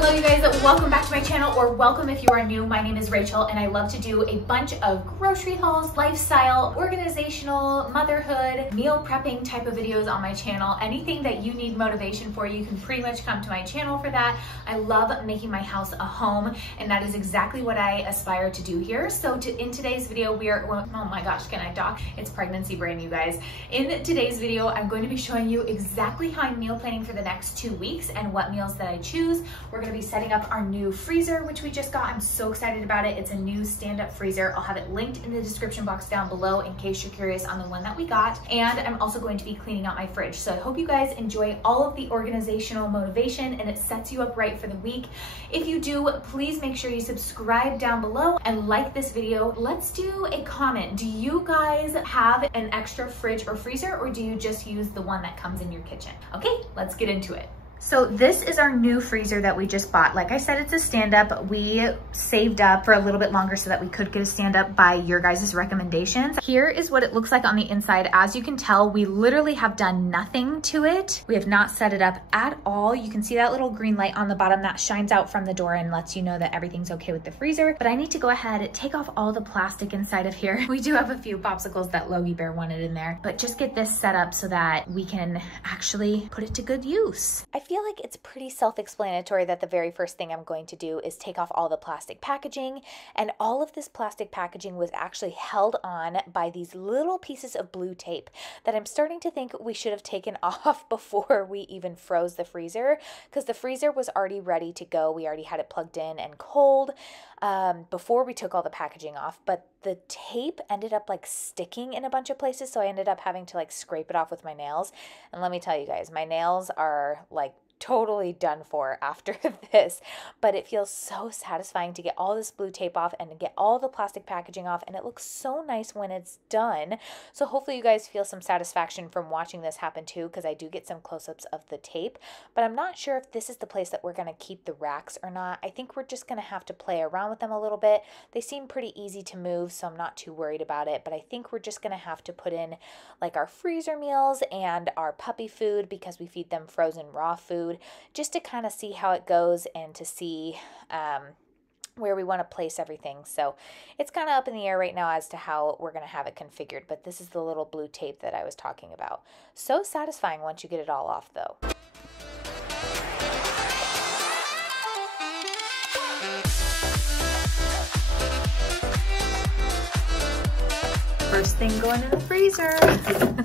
Hello you guys, welcome back to my channel, or welcome if you are new. My name is Rachel and I love to do a bunch of grocery hauls, lifestyle, organizational, motherhood, meal prepping type of videos on my channel. Anything that you need motivation for, you can pretty much come to my channel for that. I love making my house a home, and that is exactly what I aspire to do here. So in today's video, oh my gosh, can I talk? It's pregnancy brain, you guys. In today's video, I'm going to be showing you exactly how I'm meal planning for the next 2 weeks and what meals that I choose. We're going to be setting up our new freezer, which we just got. I'm so excited about it. It's a new stand-up freezer. I'll have it linked in the description box down below in case you're curious on the one that we got. And I'm also going to be cleaning out my fridge. So I hope you guys enjoy all of the organizational motivation and it sets you up right for the week. If you do, please make sure you subscribe down below and like this video. Let's do a comment. Do you guys have an extra fridge or freezer, or do you just use the one that comes in your kitchen? Okay, let's get into it. So this is our new freezer that we just bought. Like I said, it's a stand-up. We saved up for a little bit longer so that we could get a stand-up by your guys' recommendations. Here is what it looks like on the inside. As you can tell, we literally have done nothing to it. We have not set it up at all. You can see that little green light on the bottom that shines out from the door and lets you know that everything's okay with the freezer. But I need to go ahead and take off all the plastic inside of here. We do have a few popsicles that Logie Bear wanted in there, but just get this set up so that we can actually put it to good use. I feel like it's pretty self-explanatory that the very first thing I'm going to do is take off all the plastic packaging, and all of this plastic packaging was actually held on by these little pieces of blue tape that I'm starting to think we should have taken off before we even froze the freezer, because the freezer was already ready to go. We already had it plugged in and cold before we took all the packaging off, but the tape ended up like sticking in a bunch of places, so I ended up having to like scrape it off with my nails. And let me tell you guys, my nails are like totally done for after this, but it feels so satisfying to get all this blue tape off and to get all the plastic packaging off, and it looks so nice when it's done. So hopefully you guys feel some satisfaction from watching this happen too, because I do get some close-ups of the tape, but I'm not sure if this is the place that we're going to keep the racks or not. I think we're just going to have to play around with them a little bit. They seem pretty easy to move, so I'm not too worried about it, but I think we're just going to have to put in like our freezer meals and our puppy food, because we feed them frozen raw food, just to kind of see how it goes and to see where we want to place everything. So it's kind of up in the air right now as to how we're going to have it configured, but this is the little blue tape that I was talking about. So satisfying once you get it all off though. First thing going in the freezer,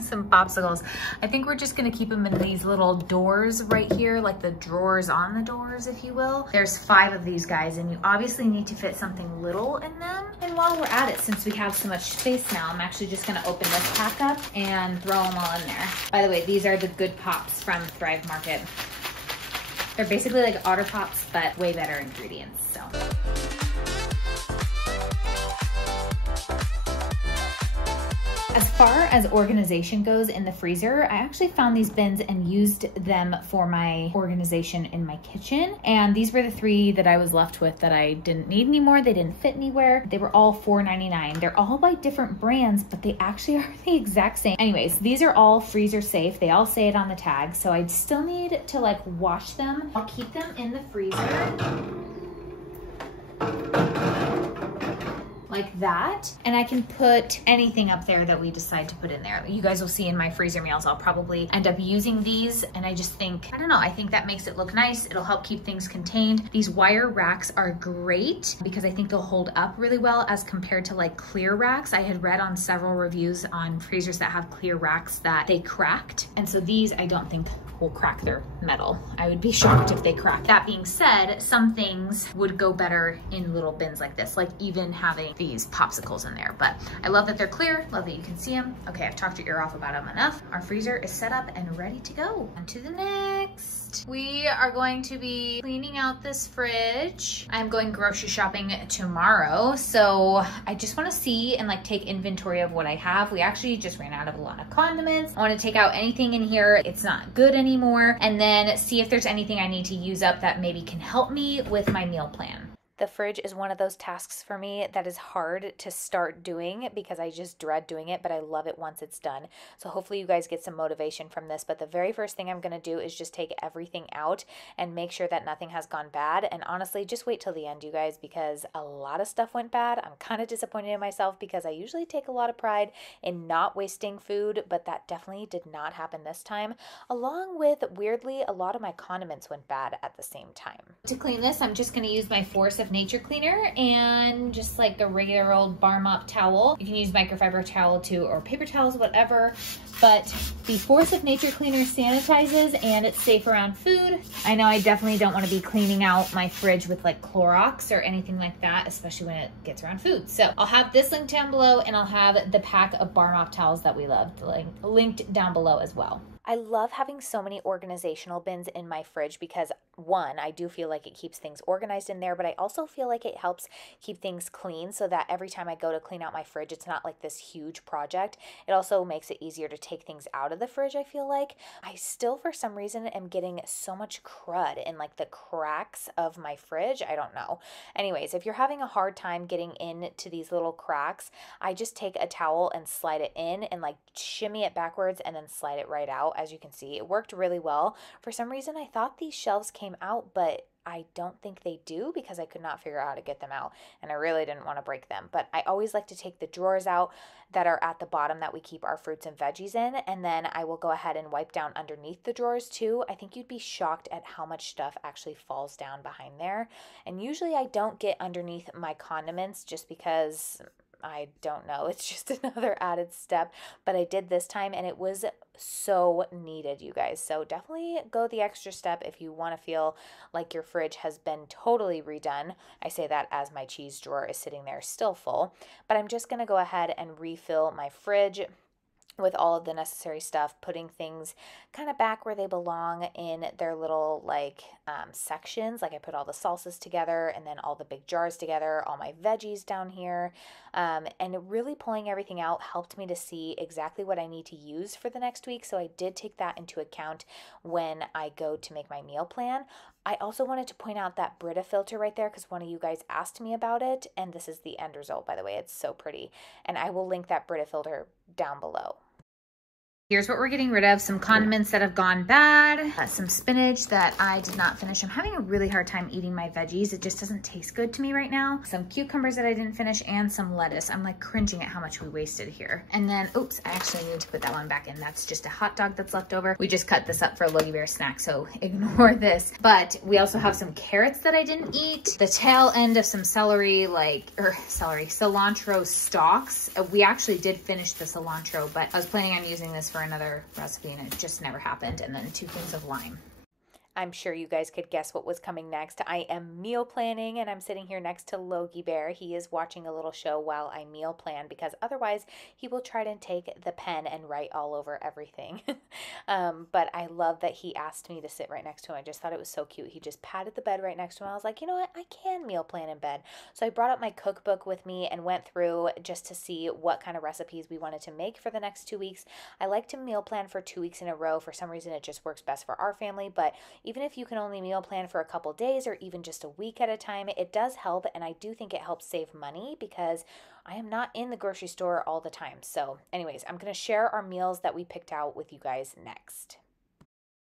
some popsicles. I think we're just gonna keep them in these little doors right here, like the drawers on the doors, if you will. There's 5 of these guys, and you obviously need to fit something little in them. And while we're at it, since we have so much space now, I'm actually just gonna open this pack up and throw them all in there. By the way, these are the good pops from Thrive Market. They're basically like Otter Pops, but way better ingredients, so. As far as organization goes in the freezer, I actually found these bins and used them for my organization in my kitchen. And these were the 3 that I was left with that I didn't need anymore. They didn't fit anywhere. They were all $4.99. They're all by different brands, but they actually are the exact same. Anyways, these are all freezer safe. They all say it on the tag. So I still need to like wash them. I'll keep them in the freezer like that, and I can put anything up there that we decide to put in there. You guys will see in my freezer meals, I'll probably end up using these, and I just think, I don't know, I think that makes it look nice. It'll help keep things contained. These wire racks are great because I think they'll hold up really well as compared to like clear racks. I had read on several reviews on freezers that have clear racks that they cracked, and so these I don't think will crack their metal. I would be shocked if they cracked. That being said, some things would go better in little bins like this, like even having these popsicles in there. But I love that they're clear, love that you can see them. Okay, I've talked your ear off about them enough. Our freezer is set up and ready to go. On to the next. We are going to be cleaning out this fridge. I'm going grocery shopping tomorrow, so I just want to see and like take inventory of what I have. We actually just ran out of a lot of condiments. I want to take out anything in here it's not good anymore, and then see if there's anything I need to use up that maybe can help me with my meal plan. The fridge is one of those tasks for me that is hard to start doing because I just dread doing it, but I love it once it's done. So hopefully you guys get some motivation from this. But the very first thing I'm going to do is just take everything out and make sure that nothing has gone bad. And honestly, just wait till the end, you guys, because a lot of stuff went bad. I'm kind of disappointed in myself because I usually take a lot of pride in not wasting food, but that definitely did not happen this time. Along with, weirdly, a lot of my condiments went bad at the same time. To clean this, I'm just going to use my Force of Nature cleaner and just like a regular old bar mop towel. You can use microfiber towel too, or paper towels, whatever. But the Force of Nature cleaner sanitizes and it's safe around food. I know I definitely don't want to be cleaning out my fridge with like Clorox or anything like that, especially when it gets around food. So I'll have this link down below, and I'll have the pack of bar mop towels that we love linked down below as well. I love having so many organizational bins in my fridge because, one, I do feel like it keeps things organized in there, but I also feel like it helps keep things clean so that every time I go to clean out my fridge, it's not like this huge project. It also makes it easier to take things out of the fridge, I feel like. I still, for some reason, am getting so much crud in like the cracks of my fridge. I don't know. Anyways, if you're having a hard time getting into these little cracks, I just take a towel and slide it in and like shimmy it backwards and then slide it right out. As you can see, it worked really well. For some reason, I thought these shelves came out, but I don't think they do because I could not figure out how to get them out, and I really didn't want to break them. But I always like to take the drawers out that are at the bottom that we keep our fruits and veggies in, and then I will go ahead and wipe down underneath the drawers too. I think you'd be shocked at how much stuff actually falls down behind there. And usually I don't get underneath my condiments just because I don't know, it's just another added step, but I did this time and it was so needed, you guys. So definitely go the extra step if you want to feel like your fridge has been totally redone. I say that as my cheese drawer is sitting there still full, but I'm just going to go ahead and refill my fridge with all of the necessary stuff, putting things kind of back where they belong in their little like sections. Like I put all the salsas together and then all the big jars together, all my veggies down here, and really pulling everything out helped me to see exactly what I need to use for the next week. So I did take that into account when I go to make my meal plan. I also wanted to point out that Brita filter right there because one of you guys asked me about it, and this is the end result, by the way. It's so pretty, and I will link that Brita filter down below. Here's what we're getting rid of. Some condiments that have gone bad, some spinach that I did not finish. I'm having a really hard time eating my veggies. It just doesn't taste good to me right now. Some cucumbers that I didn't finish and some lettuce. I'm like cringing at how much we wasted here. And then, oops, I actually need to put that one back in. That's just a hot dog that's left over. We just cut this up for a Logie Bear snack, so ignore this. But we also have some carrots that I didn't eat. The tail end of some cilantro stalks. We actually did finish the cilantro, but I was planning on using this for another recipe and it just never happened. And then 2 cans of lime. I'm sure you guys could guess what was coming next. I am meal planning and I'm sitting here next to Logie Bear. He is watching a little show while I meal plan because otherwise he will try to take the pen and write all over everything. But I love that he asked me to sit right next to him. I just thought it was so cute. He just patted the bed right next to him. I was like, you know what? I can meal plan in bed. So I brought up my cookbook with me and went through just to see what kind of recipes we wanted to make for the next 2 weeks. I like to meal plan for 2 weeks in a row. For some reason, it just works best for our family, but even if you can only meal plan for a couple days or even just a week at a time, it does help, and I do think it helps save money because I am not in the grocery store all the time. So anyways, I'm going to share our meals that we picked out with you guys next.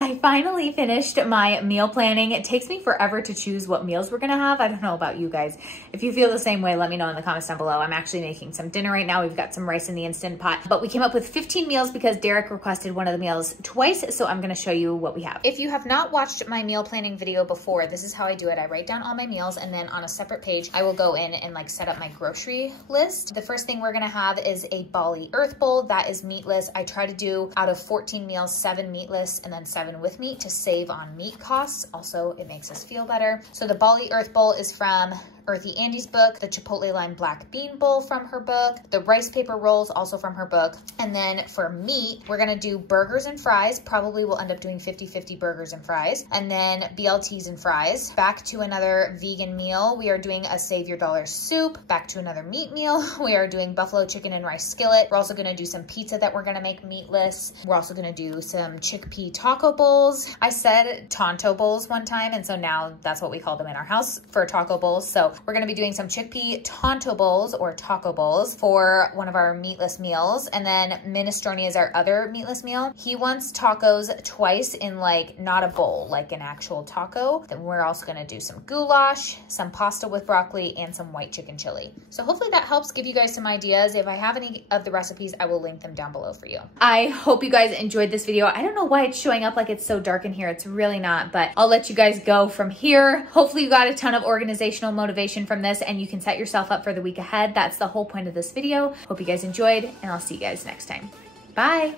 I finally finished my meal planning. It takes me forever to choose what meals we're gonna have. I don't know about you guys. If you feel the same way, let me know in the comments down below. I'm actually making some dinner right now. We've got some rice in the Instant Pot, but we came up with 15 meals because Derek requested one of the meals twice, so I'm gonna show you what we have. If you have not watched my meal planning video before, this is how I do it. I write down all my meals, and then on a separate page, I will go in and like set up my grocery list. The first thing we're gonna have is a Bali Earth Bowl. That is meatless. I try to do out of 14 meals, 7 meatless and then 7 with meat to save on meat costs. Also, it makes us feel better. So the Bali Earth Bowl is from Earthy Andy's book, the Chipotle Lime Black Bean Bowl from her book, the rice paper rolls also from her book. And then for meat, we're gonna do burgers and fries. Probably we'll end up doing 50-50 burgers and fries. And then BLTs and fries. Back to another vegan meal. We are doing a Save Your Dollar soup. Back to another meat meal. We are doing buffalo chicken and rice skillet. We're also gonna do some pizza that we're gonna make meatless. We're also gonna do some chickpea taco bowls. I said Tonto bowls one time, and so now that's what we call them in our house for taco bowls. So we're gonna be doing some chickpea tonto bowls or taco bowls for one of our meatless meals. And then minestrone is our other meatless meal. He wants tacos twice in like, not a bowl, like an actual taco. Then we're also gonna do some goulash, some pasta with broccoli, and some white chicken chili. So hopefully that helps give you guys some ideas. If I have any of the recipes, I will link them down below for you. I hope you guys enjoyed this video. I don't know why it's showing up like it's so dark in here. It's really not, but I'll let you guys go from here. Hopefully you got a ton of organizational motivation from this and you can set yourself up for the week ahead. That's the whole point of this video. Hope you guys enjoyed, and I'll see you guys next time. Bye.